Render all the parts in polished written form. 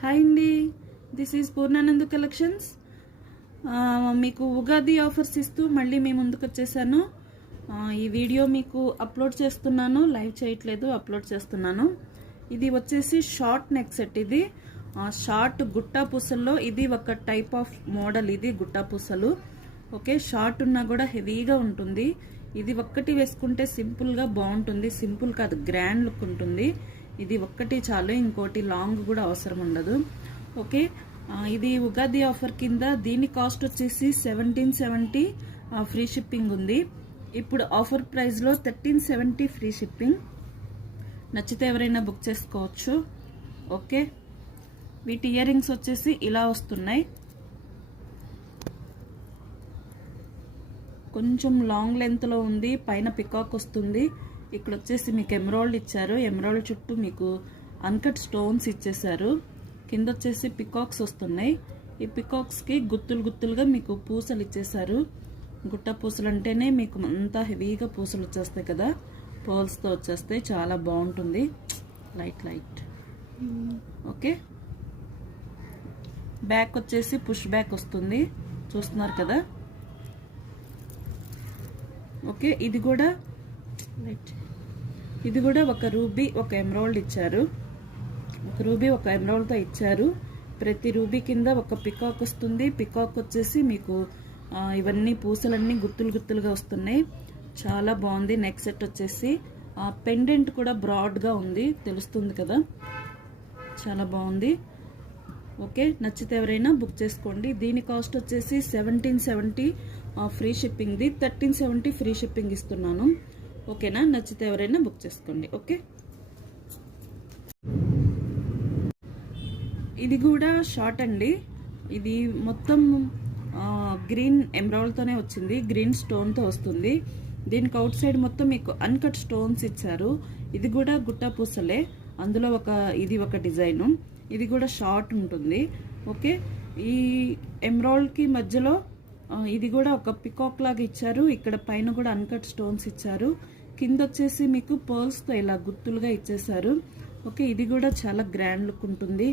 Hi అండి, this is పూర్ణానంద్ collections. మీకు Ugadi offers ఇస్తూ మళ్ళీ మీ ముందుకు వచ్చేసాను. ఈ వీడియో మీకు అప్లోడ్ చేస్తున్నాను, లైవ్ చేయట్లేదు, అప్లోడ్ చేస్తున్నాను. ఇది వచ్చేసి షార్ట్ నెక్ సెట్. ఇది షార్ట్ గుట్టా పూసల్లో ఇది ఒక టైప్ ఆఫ్ మోడల్. ఇది గుట్టా పూసలు. ఓకే, షార్ట్ ఉన్నా కూడా హెవీగా ఉంటుంది. ఇది ఒక్కటి వేసుకుంటే సింపుల్గా బాగుంటుంది. సింపుల్ కాదు, గ్రాండ్ లుక్ ఉంటుంది. ఇది ఒక్కటి చాలు, ఇంకోటి లాంగ్ కూడా అవసరం ఉండదు. ఓకే, ఇది ఉగాది ఆఫర్ కింద దీని కాస్ట్ వచ్చేసి 1770 ఫ్రీ షిప్పింగ్ ఉంది. ఇప్పుడు ఆఫర్ ప్రైస్లో 1370 ఫ్రీ షిప్పింగ్. నచ్చితే ఎవరైనా బుక్ చేసుకోవచ్చు. ఓకే, వీటి ఇయర్ రింగ్స్ వచ్చేసి ఇలా వస్తున్నాయి. కొంచెం లాంగ్ లెంత్లో ఉంది, పైన పికాక్ వస్తుంది. ఇక్కడ వచ్చేసి మీకు ఎమరాల్డ్ ఇచ్చారు. ఎమరాల్డ్ చుట్టూ మీకు అన్కట్ స్టోన్స్ ఇచ్చేసారు. కింద వచ్చేసి పికాక్స్ వస్తున్నాయి. ఈ పికాక్స్కి గుత్తులు గుత్తులుగా మీకు పూసలు ఇచ్చేసారు. గుట్ట పూసలు అంటేనే మీకు అంతా హెవీగా పూసలు వచ్చేస్తాయి కదా, పర్ల్స్తో వచ్చేస్తాయి. చాలా బాగుంటుంది. Light light. ఓకే, బ్యాక్ వచ్చేసి పుష్ బ్యాక్ వస్తుంది, చూస్తున్నారు కదా. ఓకే, ఇది కూడా ఒక రూబీ ఒక ఎమరాల్డ్ ఇచ్చారు. ఒక రూబీ ఒక ఎమరాల్డ్తో ఇచ్చారు. ప్రతి రూబీ కింద ఒక పికాక్ వస్తుంది. పికాక్ వచ్చేసి మీకు ఇవన్నీ పూసలన్నీ గుత్తులు గుత్తులుగా వస్తున్నాయి. చాలా బాగుంది. నెక్ సెట్ వచ్చేసి పెండెంట్ కూడా బ్రాడ్గా ఉంది, తెలుస్తుంది కదా, చాలా బాగుంది. ఓకే, నచ్చితే ఎవరైనా బుక్ చేసుకోండి. దీని కాస్ట్ వచ్చేసి 1770 ఫ్రీ షిప్పింగ్ది, 1370 ఫ్రీ షిప్పింగ్ ఇస్తున్నాను. ఓకేనా, నచ్చితే ఎవరైనా బుక్ చేసుకోండి. ఓకే, ఇది కూడా షార్ట్ అండి. ఇది మొత్తం గ్రీన్ ఎమరాల్డ్తోనే వచ్చింది, గ్రీన్ స్టోన్తో వస్తుంది. దీనికి అవుట్ సైడ్ మొత్తం మీకు అన్కట్ స్టోన్స్ ఇచ్చారు. ఇది కూడా గుట్టా పూసలే, అందులో ఇది ఒక డిజైను. ఇది కూడా షార్ట్ ఉంటుంది. ఓకే, ఈ ఎమరాల్డ్కి మధ్యలో ఇది కూడా ఒక పికాక్ లాగా ఇచ్చారు. ఇక్కడ పైన కూడా అన్కట్ స్టోన్స్ ఇచ్చారు. కింద వచ్చేసి మీకు పర్ల్స్తో ఇలా గుత్తులుగా ఇచ్చేసారు. ఓకే, ఇది కూడా చాలా గ్రాండ్ లుక్ ఉంటుంది.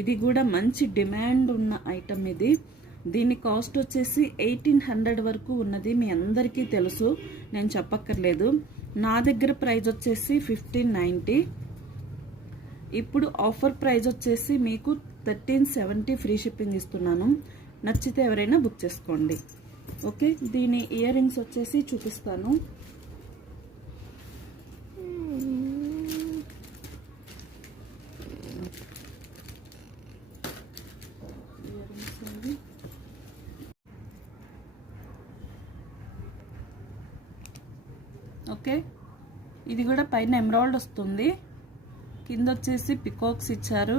ఇది కూడా మంచి డిమాండ్ ఉన్న ఐటమ్ ఇది. దీని కాస్ట్ వచ్చేసి 1800 వరకు ఉన్నది, మీ అందరికీ తెలుసు, నేను చెప్పక్కర్లేదు. నా దగ్గర ప్రైస్ వచ్చేసి 1590. ఇప్పుడు ఆఫర్ ప్రైస్ వచ్చేసి మీకు 1370 ఫ్రీ షిప్పింగ్ ఇస్తున్నాను. నచ్చితే ఎవరైనా బుక్ చేసుకోండి. ఓకే, దీని ఇయర్ రింగ్స్ వచ్చేసి చూపిస్తాను. ఓకే, ఇది కూడా పైన ఎమరాల్డ్ వస్తుంది. కింద వచ్చేసి పికాక్స్ ఇచ్చారు.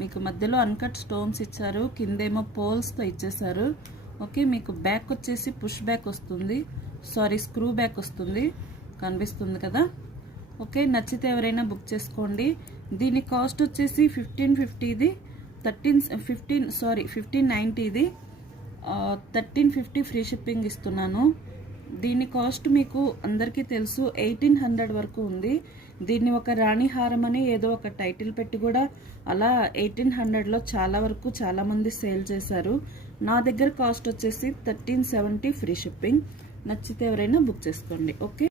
మీకు మధ్యలో అన్కట్ స్టోన్స్ ఇచ్చారు. కిందేమో పోల్స్తో ఇచ్చేసారు. ఓకే, మీకు బ్యాక్ వచ్చేసి పుష్ బ్యాక్ వస్తుంది, సారీ స్క్రూ బ్యాక్ వస్తుంది, కనిపిస్తుంది కదా. ఓకే, నచ్చితే ఎవరైనా బుక్ చేసుకోండి. దీని కాస్ట్ వచ్చేసి 1550, 1590, 1350 ఫ్రీ షిప్పింగ్ ఇస్తున్నాను. దీని కాస్ట్ మీకు అందరికీ తెలుసు 1800 వరకు ఉంది. దీన్ని ఒక రాణి హారం అని ఏదో ఒక టైటిల్ పెట్టి కూడా అలా 1800లో చాలా వరకు చాలామంది సేల్ చేశారు. నా దగ్గర కాస్ట్ వచ్చేసి 1370 ఫ్రీ షిప్పింగ్. నచ్చితే ఎవరైనా బుక్ చేసుకోండి. ఓకే,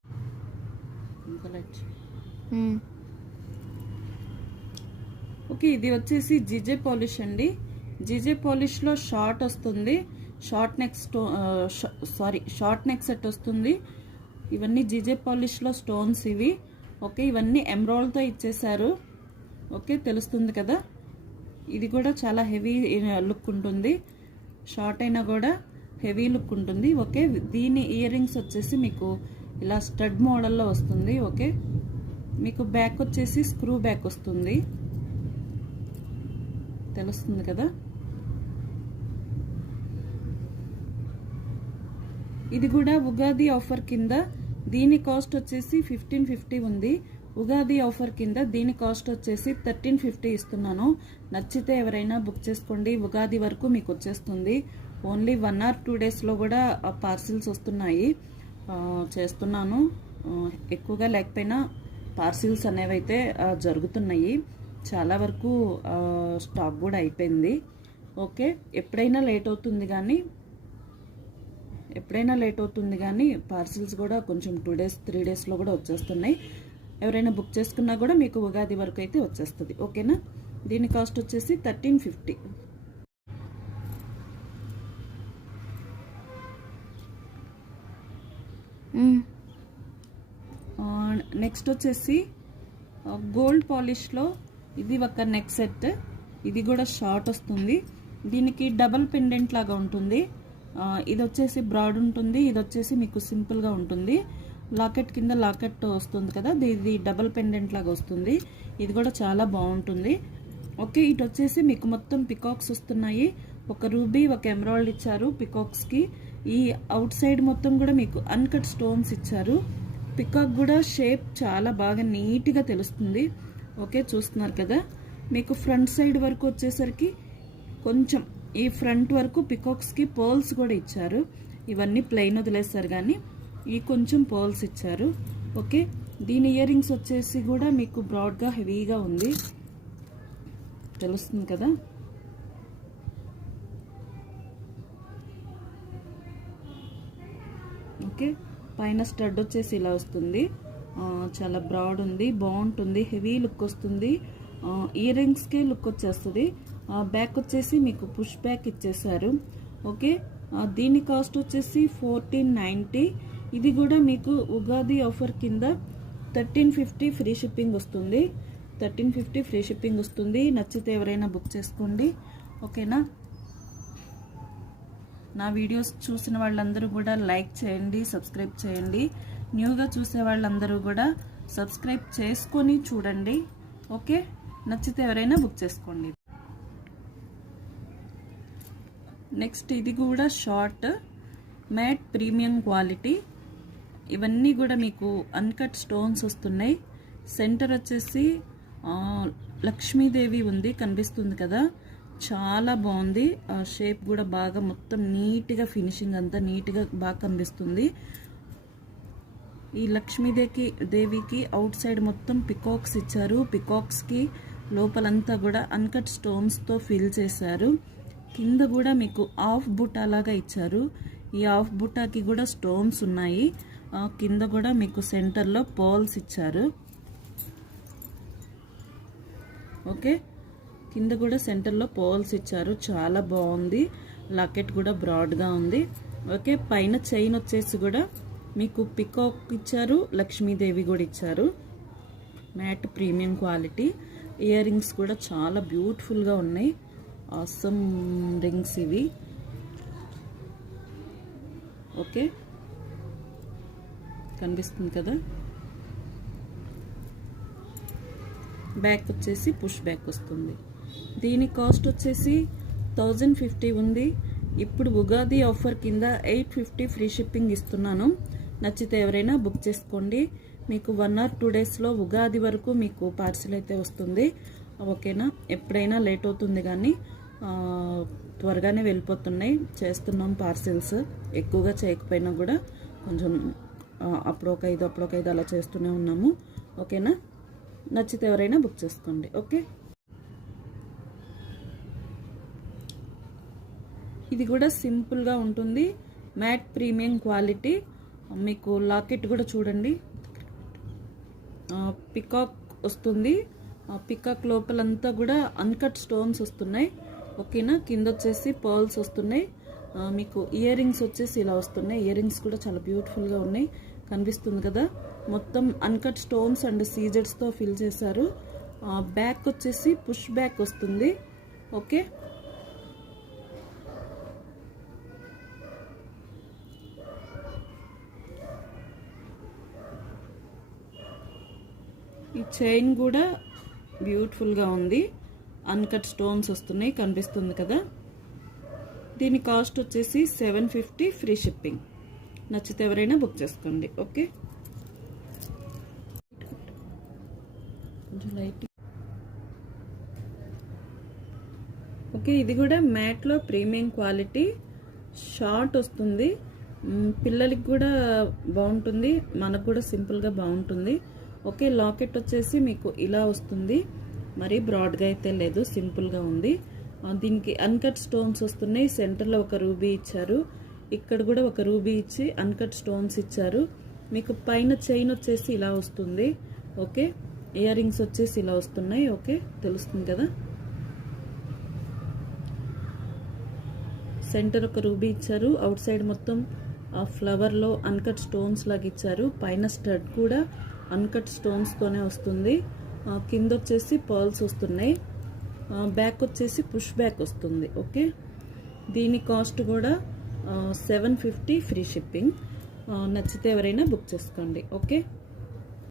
ఓకే, ఇది వచ్చేసి జీజే పాలిష్ అండి. జీజే పాలిష్లో షార్ట్ వస్తుంది, షార్ట్ నెక్ సెట్ వస్తుంది. ఇవన్నీ జీజే పాలిష్లో స్టోన్స్ ఇవి. ఓకే, ఇవన్నీ ఎమరాల్డ్తో ఇచ్చేసారు. ఓకే, తెలుస్తుంది కదా. ఇది కూడా చాలా హెవీ లుక్ ఉంటుంది, షార్ట్ అయినా కూడా హెవీ లుక్ ఉంటుంది. ఓకే, దీని ఇయర్ రింగ్స్ వచ్చేసి మీకు ఇలా స్టడ్ మోడల్లో వస్తుంది. ఓకే, మీకు బ్యాక్ వచ్చేసి స్క్రూ బ్యాక్ వస్తుంది, తెలుస్తుంది కదా. ఇది కూడా ఉగాది ఆఫర్ కింద దీని కాస్ట్ వచ్చేసి 1550 ఉంది. ఉగాది ఆఫర్ కింద దీని కాస్ట్ వచ్చేసి 1350 ఇస్తున్నాను. నచ్చితే ఎవరైనా బుక్ చేసుకోండి. ఉగాది వరకు మీకు వచ్చేస్తుంది. ఓన్లీ 1 or 2 డేస్లో కూడా పార్సిల్స్ వస్తున్నాయి, చేస్తున్నాను. ఎక్కువగా లేకపోయినా పార్సిల్స్ అనేవి అయితే జరుగుతున్నాయి. చాలా వరకు స్టాక్ కూడా అయిపోయింది. ఓకే, ఎప్పుడైనా లేట్ అవుతుంది కానీ పార్సిల్స్ కూడా కొంచెం 2 days 3 daysలో కూడా వచ్చేస్తున్నాయి. ఎవరైనా బుక్ చేసుకున్నా కూడా మీకు ఉగాది వరకు అయితే వచ్చేస్తుంది. ఓకేనా, దీని కాస్ట్ వచ్చేసి 1350. నెక్స్ట్ వచ్చేసి గోల్డ్ పాలిష్లో ఇది ఒక నెక్ సెట్. ఇది కూడా షార్ట్ వస్తుంది. దీనికి డబల్ పెండెంట్ లాగా ఉంటుంది. ఇది వచ్చేసి బ్రాడ్ ఉంటుంది, ఇది వచ్చేసి మీకు సింపుల్గా ఉంటుంది. లాకెట్ కింద లాకెట్ వస్తుంది కదా, ఇది డబల్ పెండెంట్ లాగా వస్తుంది. ఇది కూడా చాలా బాగుంటుంది. ఓకే, ఇటు వచ్చేసి మీకు మొత్తం పికాక్స్ వస్తున్నాయి. ఒక రూబీ ఒక ఎమరాల్డ్ ఇచ్చారు పికాక్స్కి. ఈ అవుట్ సైడ్ మొత్తం కూడా మీకు అన్కట్ స్టోన్స్ ఇచ్చారు. పికాక్ కూడా షేప్ చాలా బాగా నీట్గా తెలుస్తుంది. ఓకే, చూస్తున్నారు కదా. మీకు ఫ్రంట్ సైడ్ వరకు వచ్చేసరికి కొంచెం ఈ ఫ్రంట్ వరకు పికాక్స్కి పర్ల్స్ కూడా ఇచ్చారు. ఇవన్నీ ప్లెయిన్ వదిలేస్తారు కానీ ఈ కొంచెం పర్ల్స్ ఇచ్చారు. ఓకే, దీని ఇయర్ రింగ్స్ వచ్చేసి కూడా మీకు బ్రాడ్గా హెవీగా ఉంది, తెలుస్తుంది కదా. ఓకే, పైన స్టడ్ వచ్చేసి ఇలా వస్తుంది. చాలా బ్రాడ్ ఉంది, బాగుంటుంది, హెవీ లుక్ వస్తుంది. ఇయర్ రింగ్స్కి లుక్ వచ్చేస్తుంది. బ్యాక్ వచ్చేసి మీకు పుష్ బ్యాక్ ఇచ్చేసారు. ఓకే, దీని కాస్ట్ వచ్చేసి 1490. ఇది కూడా మీకు ఉగాది ఆఫర్ కింద 1350 ఫ్రీ షిప్పింగ్ వస్తుంది. 1350 ఫ్రీ షిప్పింగ్ వస్తుంది. నచ్చితే ఎవరైనా బుక్ చేసుకోండి. ఓకేనా, నా వీడియోస్ చూసిన వాళ్ళందరూ కూడా లైక్ చేయండి, సబ్స్క్రైబ్ చేయండి. న్యూగా చూసే వాళ్ళందరూ కూడా సబ్స్క్రైబ్ చేసుకొని చూడండి. ఓకే, నచ్చితే ఎవరైనా బుక్ చేసుకోండి. నెక్స్ట్ ఇది కూడా షార్ట్ మ్యాట్ ప్రీమియం క్వాలిటీ. ఇవన్నీ కూడా మీకు అన్కట్ స్టోన్స్ వస్తున్నాయి. సెంటర్ వచ్చేసి లక్ష్మీదేవి ఉంది, కనిపిస్తుంది కదా, చాలా బాగుంది. షేప్ కూడా బాగా మొత్తం నీట్గా ఫినిషింగ్ అంతా నీట్గా బాగా కనిపిస్తుంది. ఈ లక్ష్మీదేవికి అవుట్ సైడ్ మొత్తం పికాక్స్ ఇచ్చారు. పికాక్స్కి లోపలంతా కూడా అన్కట్ స్టోన్స్తో ఫిల్ చేశారు. కింద కూడా మీకు హాఫ్ బుట్ట లాగా ఇచ్చారు. ఈ హాఫ్ బుట్టాకి కూడా స్టోన్స్ ఉన్నాయి. కింద కూడా మీకు సెంటర్లో పర్ల్స్ ఇచ్చారు. ఓకే, కింద కూడా సెంటర్లో పర్ల్స్ ఇచ్చారు, చాలా బాగుంది. లాకెట్ కూడా బ్రాడ్గా ఉంది. ఓకే, పైన చైన్ వచ్చేసి కూడా మీకు పికాక్ ఇచ్చారు, లక్ష్మీదేవి కూడా ఇచ్చారు. Mat premium quality. Ear rings కూడా చాలా బ్యూటిఫుల్గా ఉన్నాయి. ఆసమ్ రింగ్స్ ఇవి. ఓకే, కనిపిస్తుంది కదా. బ్యాక్ వచ్చేసి పుష్ బ్యాక్ వస్తుంది. దీని కాస్ట్ వచ్చేసి 1050 ఉంది. ఇప్పుడు ఉగాది ఆఫర్ కింద 850 ఫ్రీ షిప్పింగ్ ఇస్తున్నాను. నచ్చితే ఎవరైనా బుక్ చేసుకోండి. మీకు 1 or 2 daysలో ఉగాది వరకు మీకు పార్సిల్ అయితే వస్తుంది. ఓకేనా, ఎప్పుడైనా లేట్ అవుతుంది కానీ త్వరగానే వెళ్ళిపోతున్నాయి. చేస్తున్నాం పార్సిల్స్, ఎక్కువగా చేయకపోయినా కూడా కొంచెం అప్పుడు ఒక 5 అలా చేస్తూనే ఉన్నాము. ఓకేనా, నచ్చితే ఎవరైనా బుక్ చేసుకోండి. ఓకే, ఇది కూడా సింపుల్గా ఉంటుంది. Mat premium quality. మీకు లాకెట్ కూడా చూడండి, పికాక్ వస్తుంది. పికాక్ లోపలంతా కూడా అన్కట్ స్టోన్స్ వస్తున్నాయి. ఓకేనా, కింద వచ్చేసి పర్ల్స్ వస్తున్నాయి. మీకు ఇయర్ రింగ్స్ వచ్చేసి ఇలా వస్తున్నాయి. ఇయర్ రింగ్స్ కూడా చాలా బ్యూటిఫుల్గా ఉన్నాయి, కనిపిస్తుంది కదా. మొత్తం అన్కట్ స్టోన్స్ అండ్ సీజెడ్స్తో ఫిల్ చేశారు. బ్యాక్ వచ్చేసి పుష్ బ్యాక్ వస్తుంది. ఓకే, ఈ చైన్ కూడా బ్యూటిఫుల్గా ఉంది. అన్కట్ స్టోన్స్ వస్తున్నాయి, కనిపిస్తుంది కదా. దీని కాస్ట్ వచ్చేసి 750 ఫ్రీ షిప్పింగ్. నచ్చితే ఎవరైనా బుక్ చేసుకోండి. ఓకే, ఓకే, ఇది కూడా మ్యాట్లో ప్రీమియం క్వాలిటీ. షార్ట్ వస్తుంది. పిల్లలకి కూడా బాగుంటుంది, మనకు కూడా సింపుల్గా బాగుంటుంది. ఓకే, లాకెట్ వచ్చేసి మీకు ఇలా వస్తుంది. మరి బ్రాడ్గా అయితే లేదు, సింపుల్గా ఉంది. దీనికి అన్కట్ స్టోన్స్ వస్తున్నాయి. సెంటర్లో ఒక రూబీ ఇచ్చారు, ఇక్కడ కూడా ఒక రూబీ ఇచ్చి అన్కట్ స్టోన్స్ ఇచ్చారు. మీకు పైన చైన్ వచ్చేసి ఇలా వస్తుంది. ఓకే, ఇయర్ రింగ్స్ వచ్చేసి ఇలా వస్తున్నాయి. ఓకే, తెలుస్తుంది కదా. సెంటర్ ఒక రూబీ ఇచ్చారు, అవుట్ సైడ్ మొత్తం ఫ్లవర్లో అన్కట్ స్టోన్స్ లాగా ఇచ్చారు. పైన స్టడ్ కూడా అన్కట్ స్టోన్స్తోనే వస్తుంది. కింద వచ్చేసి పర్ల్స్ వస్తున్నాయి. బ్యాక్ వచ్చేసి పుష్ బ్యాక్ వస్తుంది. ఓకే, దీని కాస్ట్ కూడా 750 ఫ్రీ షిప్పింగ్. నచ్చితే ఎవరైనా బుక్ చేసుకోండి. ఓకే.